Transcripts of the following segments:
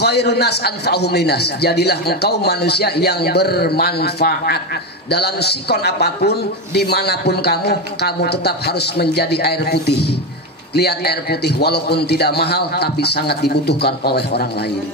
khairun nas anfa'uhum linnas. Jadilah engkau manusia yang bermanfaat. Dalam sikon apapun, dimanapun kamu tetap harus menjadi air putih. Lihat air putih walaupun tidak mahal tapi sangat dibutuhkan oleh orang lain.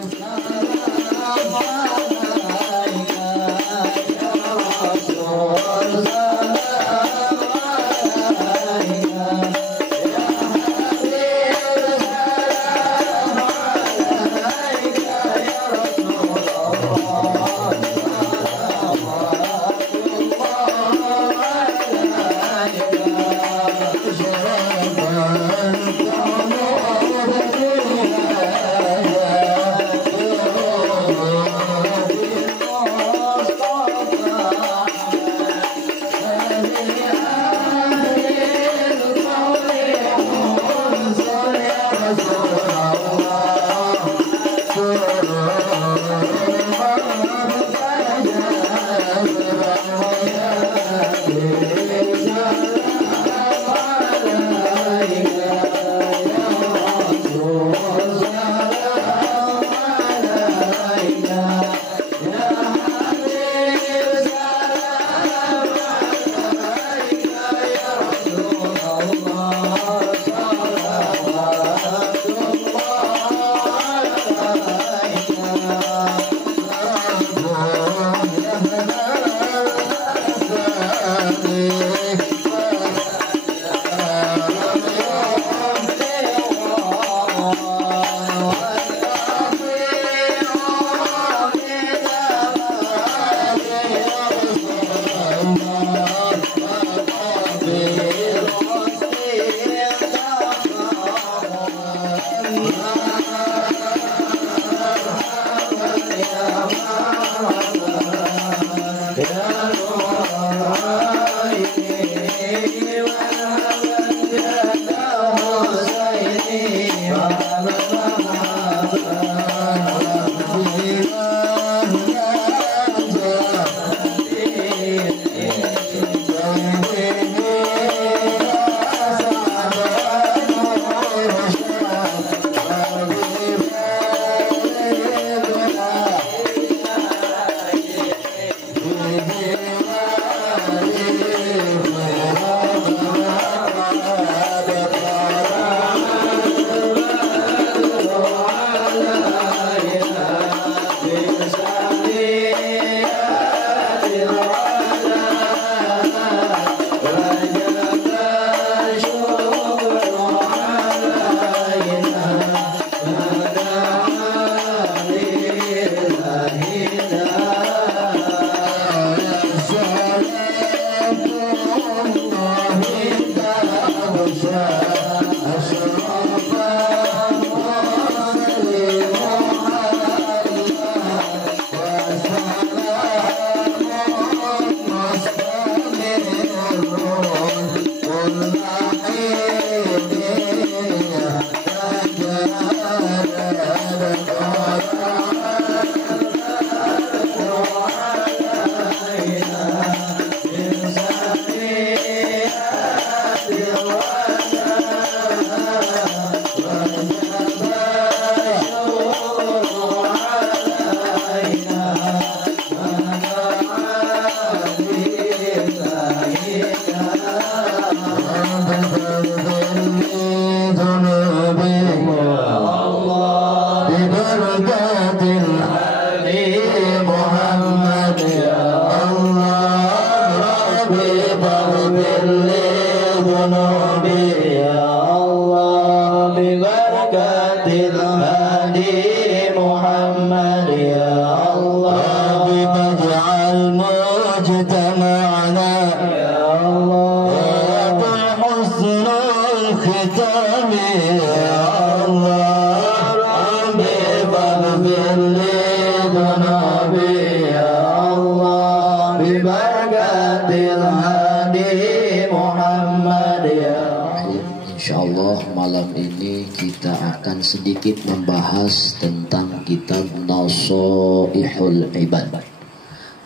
Sedikit membahas tentang kitab Nasoihul Ibad.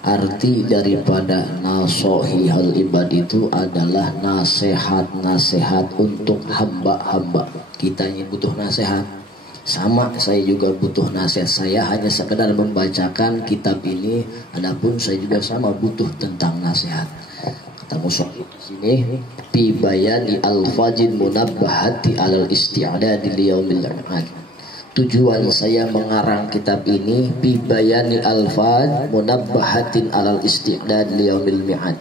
Arti daripada Nasoihul Ibad itu adalah nasihat-nasihat untuk hamba-hamba. Kita ini butuh nasihat. Sama, saya juga butuh nasihat. Saya hanya sekedar membacakan kitab ini, adapun saya juga sama butuh tentang nasihat. Kata musannif di sini, fi bayani al-fajil munabbahati alal isti'dad li yaumil mi'ad. Tujuan saya mengarang kitab ini fi bayani al-fajil munabbahatin alal isti'dad li yaumil mi'ad,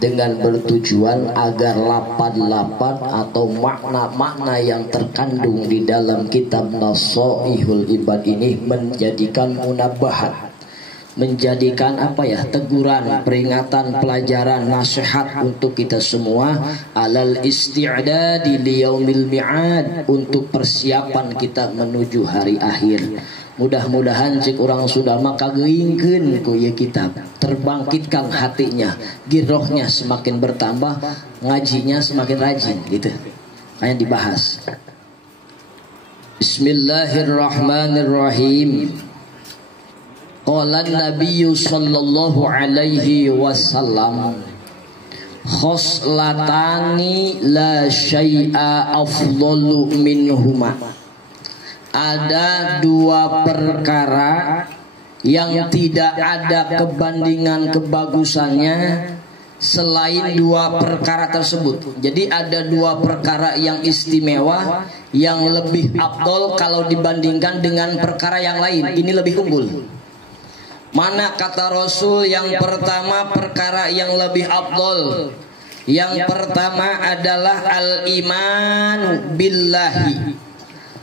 dengan bertujuan agar lapan-lapan atau makna-makna yang terkandung di dalam kitab Nasaihul Ibad ini menjadikan munabbahat, menjadikan teguran, peringatan, pelajaran, nasihat untuk kita semua alal isti'dadi liyaumil mi'ad, untuk persiapan kita menuju hari akhir. Mudah-mudahan cik orang sudah maka geingkeun ku ieu kitab, terbangkitkan hatinya, girohnya semakin bertambah, ngajinya semakin rajin gitu. Kayak dibahas. Bismillahirrahmanirrahim. Qala Nabi sallallahu alaihi wasallam, khoslatani la syai'a afdalu minhuma. Ada dua perkara yang tidak ada kebandingan kebagusannya selain dua perkara tersebut. Jadi ada dua perkara yang istimewa, yang lebih afdol kalau dibandingkan dengan perkara yang lain. Ini lebih unggul. Mana kata Rasul yang pertama perkara yang lebih afdol? Yang pertama adalah al-imanu billahi.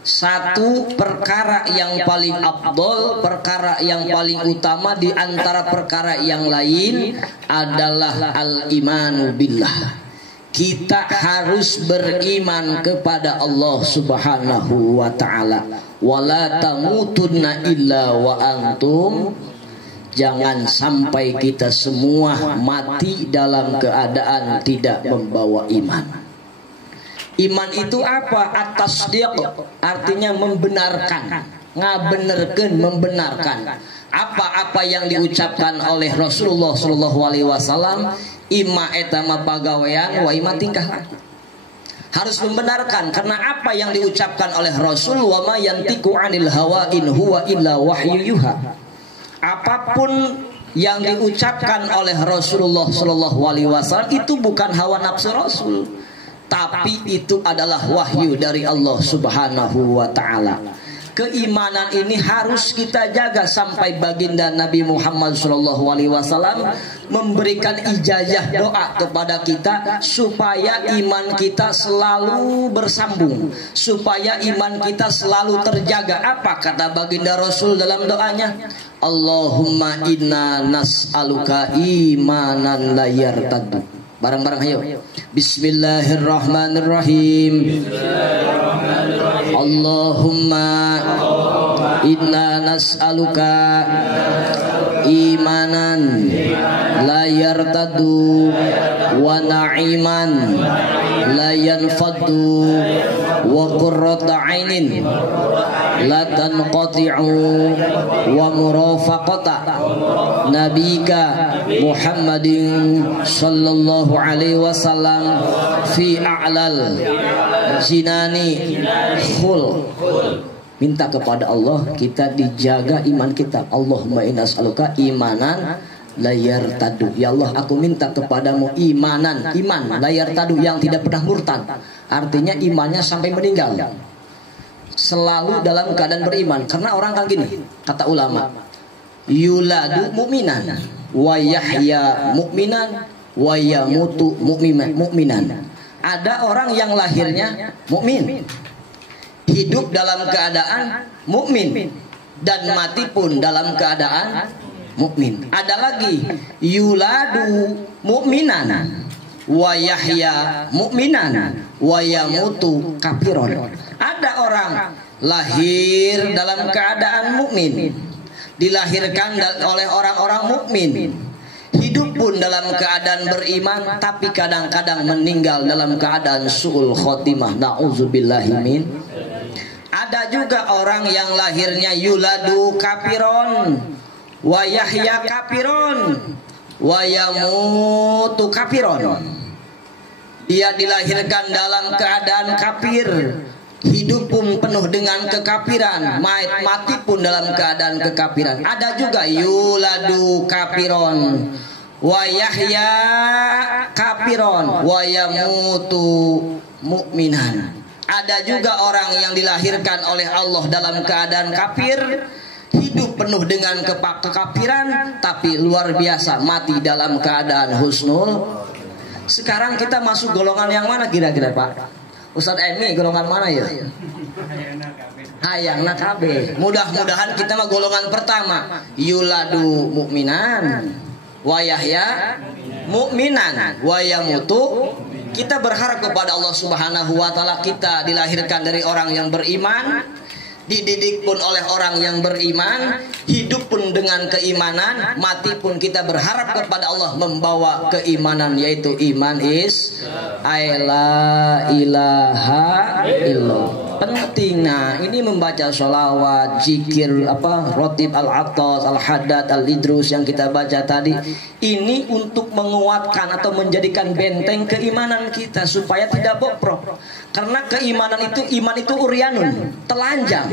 Satu perkara yang paling afdol, perkara yang paling utama di antara perkara yang lain adalah al-imanu billah. Kita harus beriman kepada Allah Subhanahu wa taala. Wala tamutunna illa wa antum. Jangan sampai kita semua mati dalam keadaan tidak membawa iman. Iman itu apa? At-tasdiq, artinya membenarkan, ngabenerkeun, membenarkan apa-apa yang diucapkan oleh Rasulullah sallallahu alaihi wasallam. Ima eta mah pagawean, wa ima tingkah laku. Harus membenarkan karena apa yang diucapkan oleh Rasul, wa ma yantiqu 'anil hawa in huwa illa wahyu yuha. Apapun yang diucapkan oleh Rasulullah sallallahu alaihi wasallam itu bukan hawa nafsu Rasul, tapi itu adalah wahyu dari Allah Subhanahu wa taala. Keimanan ini harus kita jaga sampai baginda Nabi Muhammad sallallahu alaihi wasallam memberikan ijazah doa kepada kita supaya iman kita selalu bersambung, supaya iman kita selalu terjaga. Apa kata baginda Rasul dalam doanya? Allahumma inna nas'aluka imanan la yartaddu. Bareng-bareng ayo. Bismillahirrahmanirrahim. Allahumma inna nas'aluka imanan la yartadu wa na'iman la yanfadu wa qurrata 'ainin la tanqati'u wa murafaqata nabika Muhammadin sallallahu alaihi wasallam fi a'lal jinani khul. Minta kepada Allah kita dijaga iman kita. Allahumma inna as'aluka imanan layar tadu. Ya Allah, aku minta kepadamu imanan, iman layar tadu yang tidak pernah murtad. Artinya imannya sampai meninggal, selalu dalam keadaan beriman. Karena orang kan gini, kata ulama, yuladu mu'minan wa yahya mu'minan wa yamutu mu'minan. Ada orang yang lahirnya mukmin, hidup dalam keadaan mukmin, dan mati pun dalam keadaan mukmin. Ada lagi yuladu mu'minan wa yahya mu'minan wa yamutu kafiron. Ada orang lahir dalam keadaan mukmin, dilahirkan oleh orang-orang mukmin, hidup pun dalam keadaan beriman, tapi kadang-kadang meninggal dalam keadaan su'ul khotimah. Na'udzubillahi min. Ada juga orang yang lahirnya yuladu kafiron wa yahya kafiron wa yamutu kafiron. Dia dilahirkan dalam keadaan kafir, hidup pun penuh dengan kekafiran, mati pun dalam keadaan kekafiran. Ada juga yuladu kafiron wa yahya kafiron wa yamutu mu'minan. Ada juga orang yang dilahirkan oleh Allah dalam keadaan kafir, hidup penuh dengan kekafiran, tapi luar biasa mati dalam keadaan husnul. Sekarang kita masuk golongan yang mana kira-kira Pak Ustadz Emi? Golongan mana ya? Hayangna KB. Mudah-mudahan kita mah golongan pertama, yuladu mukminan wa yahya mukminan wa yamutu. Kita berharap kepada Allah Subhanahu wa taala kita dilahirkan dari orang yang beriman, dididik pun oleh orang yang beriman, hidup pun dengan keimanan, mati pun kita berharap kepada Allah membawa keimanan, yaitu iman la ilaha illallah. Penting, nah ini membaca sholawat, zikir, rotib al-attas, al-haddad, al-idrus yang kita baca tadi, ini untuk menguatkan atau menjadikan benteng keimanan kita supaya tidak bobrok. Karena keimanan itu, iman itu uryanun, telanjang.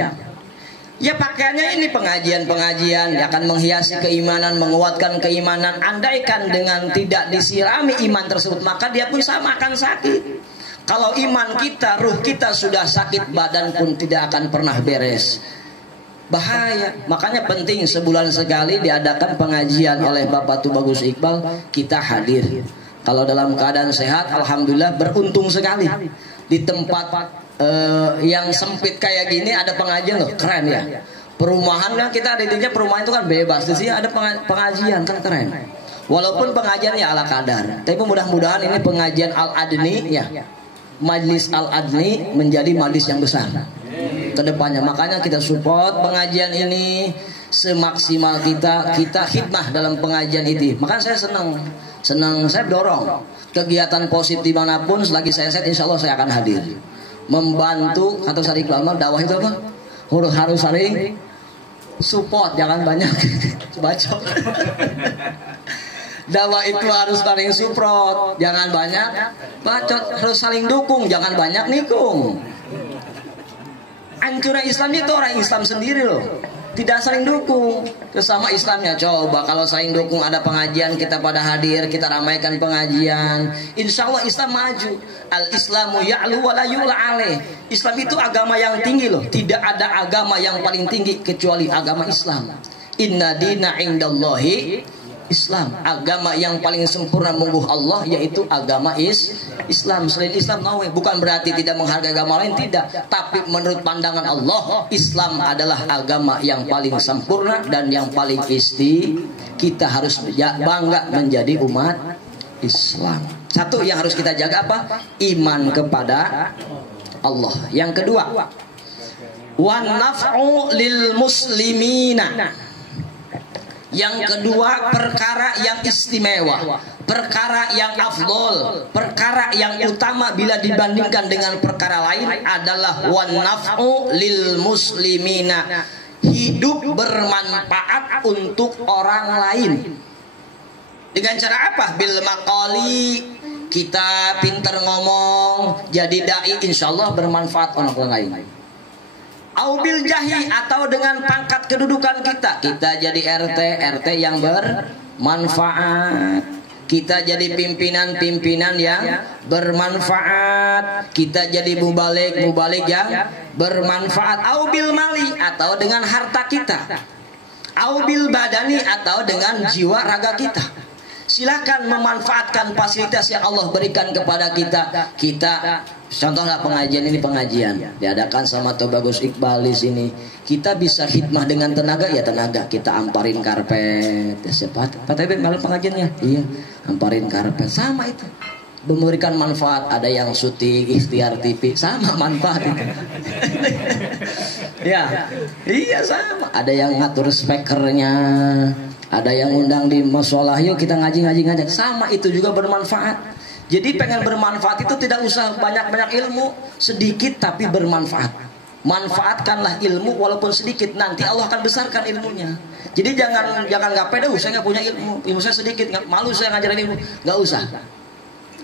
Ya pakaiannya ini pengajian-pengajian yang akan menghiasi keimanan, menguatkan keimanan. Andaikan dengan tidak disirami iman tersebut, maka dia pun sama akan sakit. Kalau iman kita, ruh kita sudah sakit, badan pun tidak akan pernah beres. Bahaya. Makanya penting sebulan sekali diadakan pengajian oleh Bapak Tubagus Iqbal, kita hadir. Kalau dalam keadaan sehat, alhamdulillah beruntung sekali. Di tempat yang sempit kayak gini ada pengajian loh, keren ya. Perumahan kan kita intinya perumahan itu kan bebas, di sini ada pengajian kan keren. Walaupun pengajiannya ala kadar, tapi mudah-mudahan ini pengajian Al-Adni ya. Majlis Al-Adni menjadi majlis yang besar ke depannya. Makanya kita support pengajian ini semaksimal kita khidmah dalam pengajian itu. Makanya saya senang, saya dorong kegiatan positif manapun selagi saya sehat, insya Allah saya akan hadir membantu. Atau saling lama dakwah itu apa? Harus saling support, jangan banyak bacot. Dakwah itu harus saling support, jangan banyak bacot, harus saling dukung, jangan banyak nikung. Ancurnya Islam itu orang Islam sendiri loh, tidak saling dukung sesama Islamnya. Coba kalau saling dukung, ada pengajian kita pada hadir, kita ramaikan pengajian, insya Allah Islam maju. Al-Islamu ya'lu wa la yu'la alaih. Islam itu agama yang tinggi loh, tidak ada agama yang paling tinggi kecuali agama Islam. Inna dina indallahi Islam. Agama yang paling sempurna mungguh Allah yaitu agama Islam. Selain Islam bukan berarti tidak menghargai agama lain, tidak. Tapi menurut pandangan Allah, Islam adalah agama yang paling sempurna dan yang paling kita harus bangga menjadi umat Islam. Satu yang harus kita jaga apa? Iman kepada Allah. Yang kedua, wan naf'u lil muslimina. Yang kedua, perkara yang istimewa, perkara yang afdol, perkara yang utama bila dibandingkan dengan perkara lain adalah wan naf'u lil muslimina. Hidup bermanfaat untuk orang lain. Dengan cara apa? Bil maqali, kita pinter ngomong, jadi dai, insyaallah bermanfaat orang lain. Aubil jahi, atau dengan pangkat kedudukan kita jadi RT yang bermanfaat, kita jadi pimpinan yang bermanfaat, kita jadi mubalik yang bermanfaat. Aubil mali, atau dengan harta kita. Aubil badani, atau dengan jiwa raga kita. Silakan memanfaatkan fasilitas yang Allah berikan kepada kita. Contohlah pengajian ini, diadakan sama Tubagus Iqbal di sini. Kita bisa khidmah dengan tenaga, ya tenaga. Kita amparin karpet. Siapa? Pak Teben malam pengajiannya? Iya, amparin karpet. Sama itu. Memberikan manfaat. Ada yang syuting ikhtiar TV, sama manfaat itu. Ya, iya sama. Ada yang ngatur speakernya. Ada yang undang di mushola, yuk kita ngaji, sama itu juga bermanfaat. Jadi pengen bermanfaat itu tidak usah banyak ilmu, sedikit tapi bermanfaat. Manfaatkanlah ilmu walaupun sedikit, nanti Allah akan besarkan ilmunya. Jadi jangan nggak pede, saya nggak punya ilmu saya sedikit, malu saya ngajarin ilmu, nggak usah.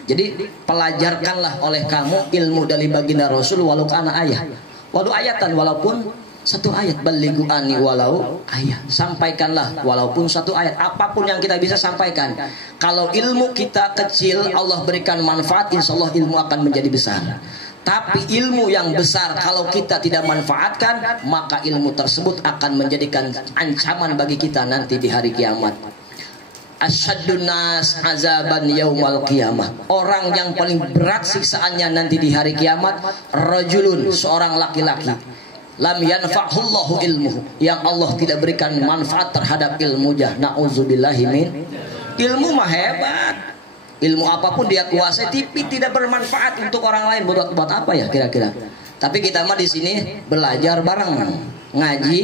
Jadi pelajarkanlah oleh kamu ilmu dari baginda Rasul walau kana ayah, walau ayatan, walaupun satu ayat. Balighu ani walau ayat, sampaikanlah walaupun satu ayat. Apapun yang kita bisa sampaikan. Kalau ilmu kita kecil, Allah berikan manfaat, insya Allah ilmu akan menjadi besar. Tapi ilmu yang besar kalau kita tidak manfaatkan, maka ilmu tersebut akan menjadikan ancaman bagi kita nanti di hari kiamat. Asyaddun nas azaban yaumal qiyamah, orang yang paling berat siksaannya nanti di hari kiamat, rajulun, seorang laki-laki, lam yanfa'hullahu ilmuhu, yang Allah tidak berikan manfaat terhadap ilmunya. Nauzubillahi min. Ilmu mah hebat, ilmu apapun dia kuasai, tapi tidak bermanfaat untuk orang lain. Buat apa ya kira-kira? Tapi kita mah di sini belajar bareng, ngaji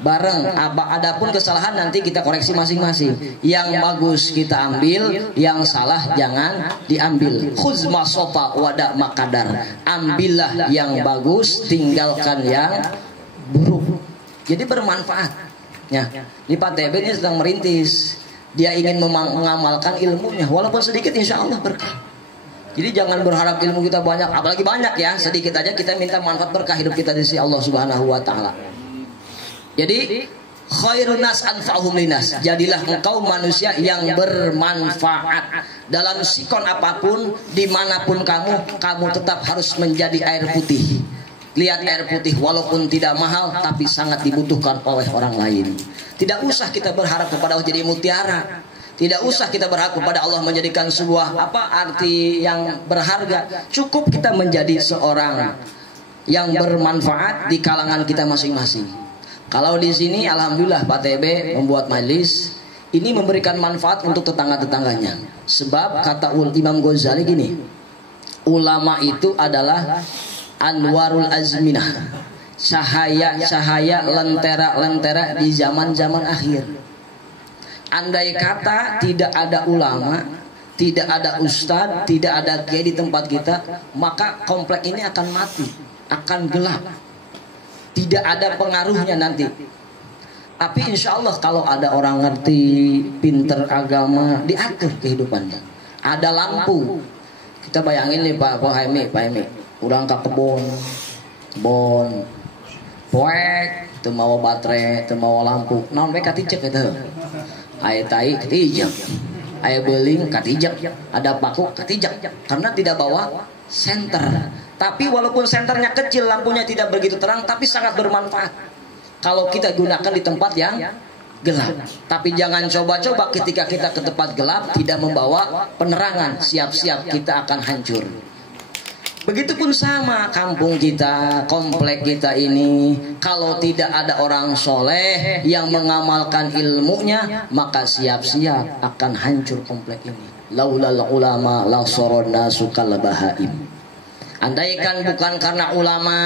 bareng. Adapun kesalahan nanti kita koreksi masing-masing. Yang bagus kita ambil, yang salah jangan diambil. Khuzma sofa wada makadar, ambillah yang bagus, tinggalkan yang buruk. Jadi bermanfaat. Ya, di Pak TB ini sedang merintis. Dia ingin mengamalkan ilmunya, walaupun sedikit, insya Allah berkah. Jadi jangan berharap ilmu kita banyak, apalagi banyak ya, sedikit aja kita minta manfaat berkah hidup kita di sisi Allah Subhanahu wa taala. Jadi khairun nas anfa'uhum linas, jadilah engkau manusia yang bermanfaat. Dalam sikon apapun, dimanapun kamu tetap harus menjadi air putih. Lihat air putih, walaupun tidak mahal, tapi sangat dibutuhkan oleh orang lain. Tidak usah kita berharap kepada Allah jadi mutiara. Tidak usah kita berharap kepada Allah menjadikan sebuah arti yang berharga. Cukup kita menjadi seorang yang bermanfaat di kalangan kita masing-masing. Kalau di sini alhamdulillah Pak TB membuat majelis ini memberikan manfaat untuk tetangga-tetangganya. Sebab kata Imam Ghazali gini, ulama itu adalah anwarul azminah, cahaya-cahaya lentera-lentera di zaman-zaman akhir. Andai kata tidak ada ulama, tidak ada ustadz, tidak ada kiai di tempat kita, maka komplek ini akan mati, akan gelap, tidak ada pengaruhnya nanti. Tapi insya Allah kalau ada orang ngerti, pinter agama, diatur kehidupannya. Ada lampu. Kita bayangin nih Pak Hemi, orang ke kebon, poek, itu mau baterai, itu mau lampu, non mereka tijak itu. Ayah tai katijak, ayah beling katijak, ada paku katijak, karena tidak bawa senter. Tapi walaupun senternya kecil, lampunya tidak begitu terang, tapi sangat bermanfaat kalau kita gunakan di tempat yang gelap. Tapi jangan coba-coba ketika kita ke tempat gelap tidak membawa penerangan, siap-siap kita akan hancur. Begitupun sama kampung kita, komplek kita ini, kalau tidak ada orang soleh yang mengamalkan ilmunya, maka siap-siap akan hancur komplek ini. Laulal ulama la soronna sukal bahaim. Andaikan bukan karena ulama,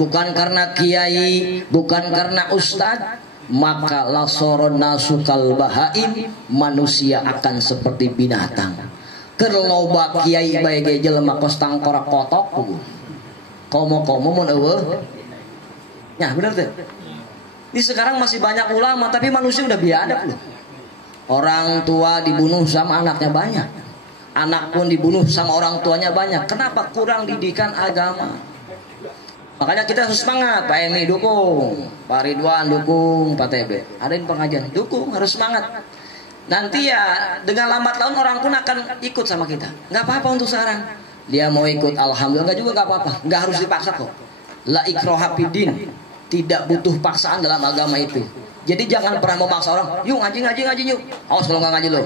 bukan karena kiai, bukan karena ustadz, maka la soronna sukal bahaim, manusia akan seperti binatang. Kerloba kiai bae jelema kos tangkorak kotok komo mun eueuh. Ya benar tuh. Ini sekarang masih banyak ulama tapi manusia udah biadab loh. Orang tua dibunuh sama anaknya banyak. Anak pun dibunuh sama orang tuanya banyak. Kenapa? Kurang didikan agama. Makanya kita harus semangat. Pak Emi dukung, Pak Ridwan dukung, Pak TB. Ada yang pengajian dukung, harus semangat. Nanti ya dengan lambat laun orang pun akan ikut sama kita. Nggak apa-apa untuk sekarang. Dia mau ikut alhamdulillah, nggak juga nggak apa-apa. Nggak harus dipaksa kok. La ikraha fiddin, tidak butuh paksaan dalam agama itu. Jadi jangan pernah memaksa orang. Yuk ngaji yuk. Awas kalau nggak ngaji lo,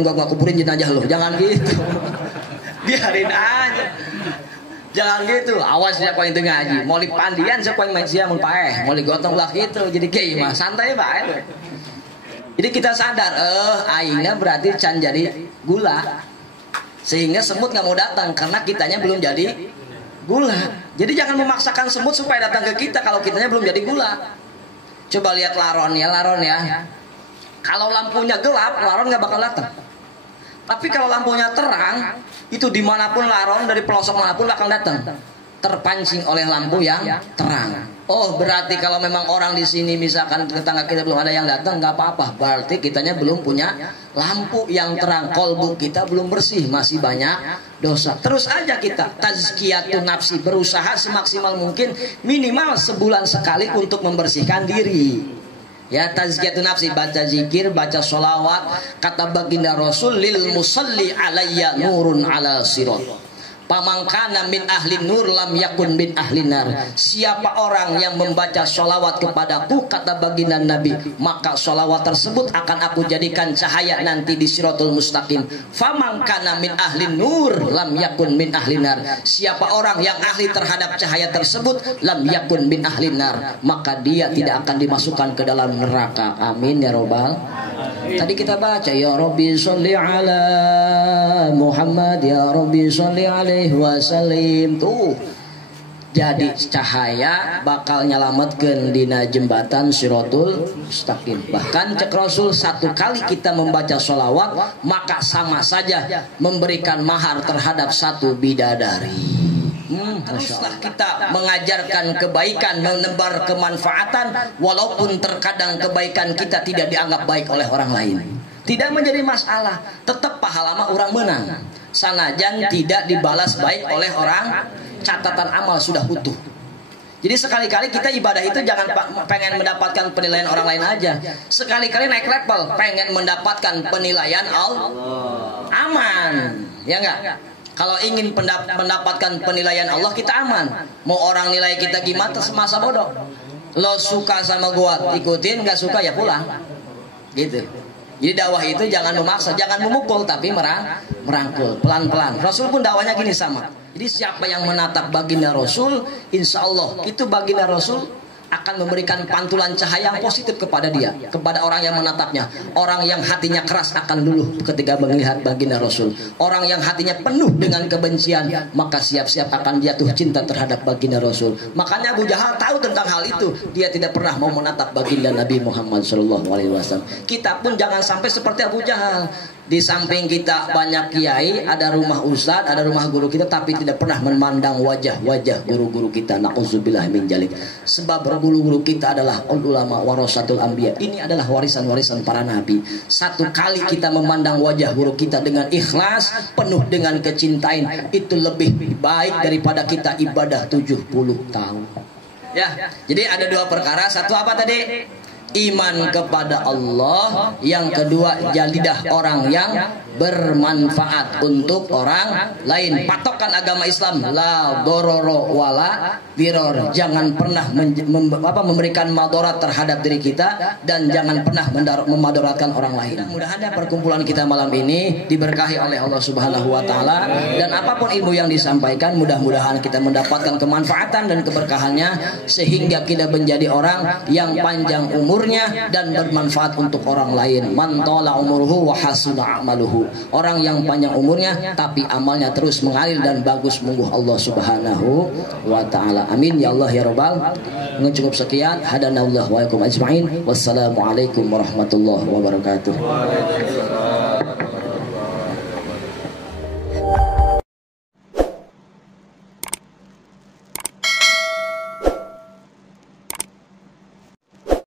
gua kuburin jenazah lo. Jangan gitu. Biarin aja. Jangan gitu. Awas ya kau yang ngaji. Mau pandian siapa yang main siang mun paeh. Mau digotong lah gitu. Jadi kayak mah santai bae. Jadi kita sadar, aingnya berarti can jadi gula, sehingga semut nggak mau datang karena kitanya belum jadi gula. Jadi jangan memaksakan semut supaya datang ke kita kalau kitanya belum jadi gula. Coba lihat laron ya. Kalau lampunya gelap, laron nggak bakal datang. Tapi kalau lampunya terang, itu dimanapun laron dari pelosok manapun akan datang. terpancing oleh lampu yang terang. Oh, berarti kalau memang orang di sini misalkan tetangga kita belum ada yang datang, nggak apa-apa. Berarti kitanya belum punya lampu yang terang. Kolbu kita belum bersih, masih banyak dosa. Terus aja kita tazkiyatun nafsi, berusaha semaksimal mungkin minimal sebulan sekali untuk membersihkan diri. Ya, tazkiyatun nafsi, baca zikir, baca sholawat. Kata baginda Rasul, lil musalli alayya nurun ala sirat. Pamangkana min ahli nur lam yakun min ahli nar. Siapa orang yang membaca sholawat kepadaku, kata baginda Nabi, maka sholawat tersebut akan aku jadikan cahaya nanti di siratul mustaqim. Famangkana min ahli nur lam yakun min ahli nar. Siapa orang yang ahli terhadap cahaya tersebut, lam yakun min ahli nar, maka dia tidak akan dimasukkan ke dalam neraka. Amin ya robbal. Tadi kita baca, ya Rabbi sholli ala Muhammad, ya Rabbi sholli alaihi wasallim. Tuh, jadi cahaya bakal nyalametkeun dina jembatan Siratul Mustaqim. Bahkan cek Rasul, satu kali kita membaca sholawat maka sama saja memberikan mahar terhadap satu bidadari. Teruslah kita mengajarkan kebaikan, menebar kemanfaatan, walaupun terkadang kebaikan kita tidak dianggap baik oleh orang lain. Tidak menjadi masalah, tetap pahala mah orang menang. Sanajan tidak dibalas baik oleh orang, catatan amal sudah utuh. Jadi sekali-kali kita ibadah itu jangan pengen mendapatkan penilaian orang lain aja. Sekali-kali naik level, pengen mendapatkan penilaian Allah. Aman, ya enggak? Kalau ingin mendapatkan penilaian Allah, kita aman. Mau orang nilai kita gimana, semasa bodoh. Lo suka sama gua, ikutin, nggak suka ya pulang. Gitu. Jadi dakwah itu jangan memaksa, jangan memukul, tapi merangkul, pelan-pelan. Rasul pun dakwahnya gini sama. Jadi siapa yang menatap baginda Rasul, insya Allah itu baginda Rasul akan memberikan pantulan cahaya yang positif kepada dia, kepada orang yang menatapnya. Orang yang hatinya keras akan luluh ketika melihat baginda Rasul. Orang yang hatinya penuh dengan kebencian, maka siap-siap akan jatuh cinta terhadap baginda Rasul. Makanya Abu Jahal tahu tentang hal itu, dia tidak pernah mau menatap baginda Nabi Muhammad SAW. Kita pun jangan sampai seperti Abu Jahal. Di samping kita banyak kiai, ada rumah ustadz, ada rumah guru kita, tapi tidak pernah memandang wajah-wajah guru-guru kita. Na'udzubillah min dzalik. Sebab guru-guru kita adalah ulama warasatul anbiya. Ini adalah warisan-warisan para nabi. Satu kali kita memandang wajah guru kita dengan ikhlas, penuh dengan kecintaan, itu lebih baik daripada kita ibadah 70 tahun. Ya, jadi ada dua perkara. Satu apa tadi? Iman kepada Allah. Yang kedua, jadilah orang yang bermanfaat untuk orang lain. Patokan agama Islam, la dororo wala diror. Jangan pernah memberikan madarat terhadap diri kita, dan jangan pernah memadaratkan orang lain. Mudah-mudahan perkumpulan kita malam ini diberkahi oleh Allah Subhanahu wa taala, dan apapun ilmu yang disampaikan, mudah-mudahan kita mendapatkan kemanfaatan dan keberkahannya, sehingga kita menjadi orang yang panjang umurnya dan bermanfaat untuk orang lain. Man tala umruhu wa hasuna amaluhu. Orang yang panjang umurnya tapi amalnya terus mengalir dan bagus mungguh Allah Subhanahu wa taala. Amin ya Allah ya rabbal. Cukup sekian. Hadanallahu wa yakum ajmain. Wassalamualaikum warahmatullahi wabarakatuh.